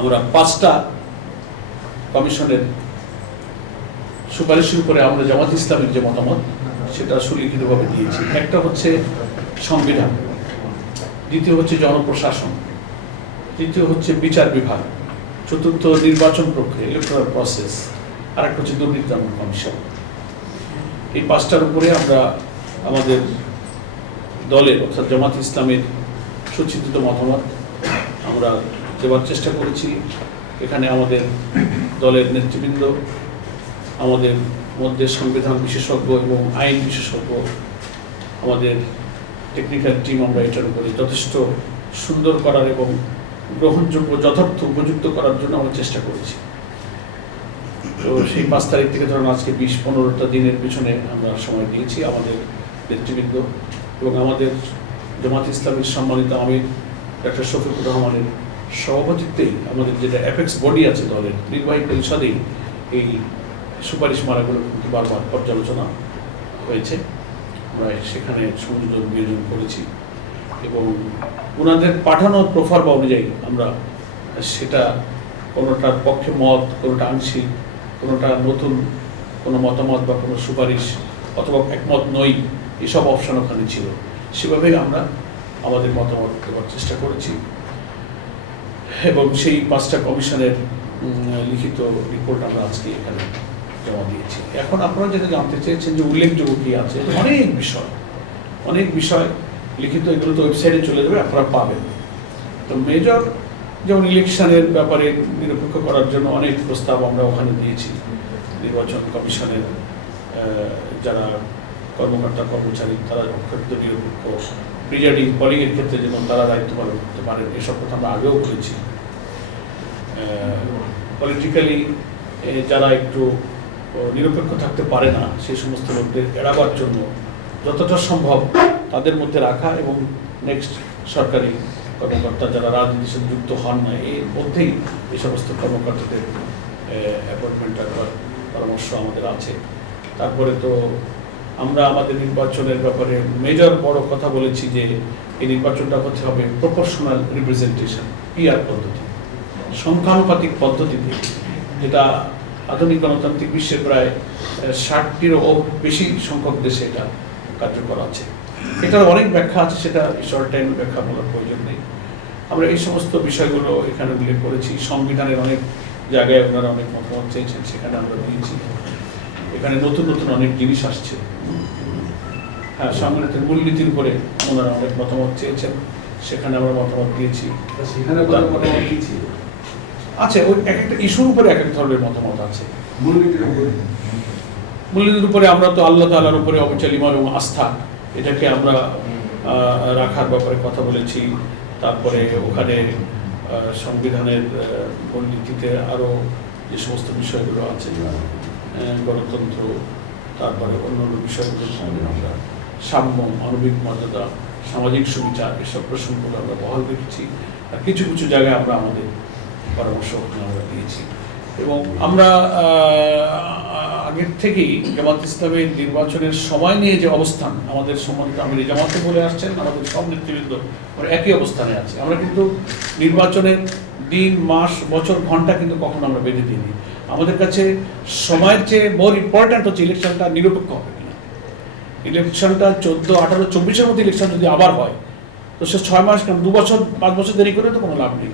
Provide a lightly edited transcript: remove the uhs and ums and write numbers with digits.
আমরা 5টা কমিশনের সুপারিশের উপরে আমরা জামাত ইসলামের যে মতামত সেটা সুলিখিতভাবে দিয়েছি। একটা হচ্ছে সংবিধান, দ্বিতীয় হচ্ছে জনপ্রশাসন, তৃতীয় হচ্ছে বিচার বিভাগ, চতুর্থ নির্বাচন প্রক্রিয়া ইলেকট্রাল প্রসেস, আর একটা হচ্ছে দুর্নীতি দমন কমিশন। এই 5টার উপরে আমরা আমাদের দলের অর্থাৎ জামাত ইসলামের সুচিন্তিত মতামত আমরা দেওয়ার চেষ্টা করেছি। এখানে আমাদের দলের নেতৃবৃন্দ, আমাদের মধ্যে সংবিধান বিশেষজ্ঞ এবং আইন বিশেষজ্ঞ, আমাদের টেকনিক্যাল টিম আমরা এটার উপরে যথেষ্ট সুন্দর করার এবং গ্রহণযোগ্য যথার্থ উপযুক্ত করার জন্য আমরা চেষ্টা করেছি। তো সেই 5 তারিখ থেকে ধরুন আজকে 20-15টা দিনের পিছনে আমরা সময় দিয়েছি আমাদের নেতৃবৃন্দ এবং আমাদের জামাত ইসলামের সম্মানিত আমির ডক্টর শফিকুর রহমানের সভাপতিত্বেই আমাদের যেটা অ্যাপেক্স বডি আছে দলের নির্বাহী পরিষদেই এই সুপারিশমালাগুলো কিন্তু বারবার পর্যালোচনা হয়েছে। আমরা সেখানে সংযোজন বিয়োজন করেছি এবং ওনাদের পাঠানো প্রফার্মা অনুযায়ী আমরা সেটা কোনোটার পক্ষে মত, কোনোটা আংশিক, কোনোটা নতুন কোনো মতামত বা কোনো সুপারিশ অথবা একমত নই, এসব অপশন ওখানে ছিল। সেভাবেই আমরা আমাদের মতামত দেওয়ার চেষ্টা করেছি এবং সেই 5টা কমিশনের লিখিত রিপোর্ট আমরা আজকে এখানে জমা দিয়েছি। এখন আপনারা যেটা জানতে চেয়েছেন যে উল্লেখযোগ্য কী আছে, অনেক বিষয় লিখিত, এগুলো তো ওয়েবসাইটে চলে যাবে, আপনারা পাবেন। তো মেজর যেমন ইলেকশনের ব্যাপারে নিরপেক্ষ করার জন্য অনেক প্রস্তাব আমরা ওখানে দিয়েছি। নির্বাচন কমিশনের যারা কর্মকর্তা কর্মচারী তারা অক্ষত নিরপেক্ষ, প্রিজাইডিং পলিংয়ের ক্ষেত্রে যেন তারা দায়িত্ব পালন করতে পারেন, এসব কথা আমরা আগেও বলেছি। পলিটিক্যালি যারা একটু নিরপেক্ষ থাকতে পারে না সেই সমস্ত লোকদের এড়াবার জন্য যতটা সম্ভব তাদের মধ্যে রাখা এবং নেক্সট সরকারি কর্মকর্তা যারা রাজনীতির সাথে যুক্ত হন না এর মধ্যেই এই সমস্ত কর্মকর্তাদের অ্যাপয়েন্টমেন্ট রাখার পরামর্শ আমাদের আছে। তারপরে তো আমরা আমাদের নির্বাচনের ব্যাপারে মেজর বড় কথা বলেছি যে এই নির্বাচনটা হতে হবে প্রপোর্শনাল রিপ্রেজেন্টেশন, পিআর পদ্ধতি, সংখ্যানুপাতিক পদ্ধতিতে, যেটা আধুনিক গণতান্ত্রিক বিশ্বের প্রায় 60টিরও বেশি সংখ্যক দেশে এটা কার্যকর আছে। এটার অনেক ব্যাখ্যা আছে, সেটা শর্ট টাইমে ব্যাখ্যা বলার প্রয়োজন নেই। আমরা এই সমস্ত বিষয়গুলো এখানে উল্লেখ করেছি। সংবিধানের অনেক জায়গায় ওনারা অনেক মতামত চেয়েছেন, সেখানে আমরা দিয়েছি। এখানে নতুন নতুন অনেক জিনিস আসছে। হ্যাঁ, সংবিধানের মূলনীতির উপরে ওনারা অনেক মতামত চেয়েছেন, সেখানে আমরা মতামত দিয়েছি। আচ্ছা, ওই এক একটা ইস্যুর উপরে এক এক ধরনের মতামত আছে। মূলনীতির উপরে আমরা তো আল্লাহ তাআলার উপরে অবিচল ঈমান এবং আস্থা, এটাকে আমরা রাখার ব্যাপারে কথা বলেছি। তারপরে ওখানে সংবিধানের মূলনীতিতে আরও যে সমস্ত বিষয়গুলো আছে, গণতন্ত্র, তারপরে অন্যান্য বিষয়গুলো আমরা সাম্য, মানবিক মর্যাদা, সামাজিক সুবিচার, এসব প্রসঙ্গগুলো আমরা বহাল রেখেছি। আর কিছু কিছু জায়গায় আমরা আমাদের পরামর্শ আমরা দিয়েছি এবং আমরা আগের থেকেই জামাত ইসলামের নির্বাচনের সময় নিয়ে যে অবস্থান আমাদের সম্মানিত আমির জামাতে বলে আসছেন, আমাদের সব নেতৃবৃন্দ আমরা একই অবস্থানে আছি। আমরা কিন্তু নির্বাচনের দিন, মাস, বছর, ঘন্টা কিন্তু কখনো আমরা বেঁধে দিইনি। আমাদের কাছে সময়ের চেয়ে মোর ইম্পর্ট্যান্ট হচ্ছে ইলেকশনটা নিরপেক্ষ হবে কিনা। ইলেকশনটা 14, 18, 24-এর মধ্যে ইলেকশন যদি আবার হয় তো সে 6 মাস, 2 বছর, 5 বছর দেরি করে তো কোনো লাভ নেই।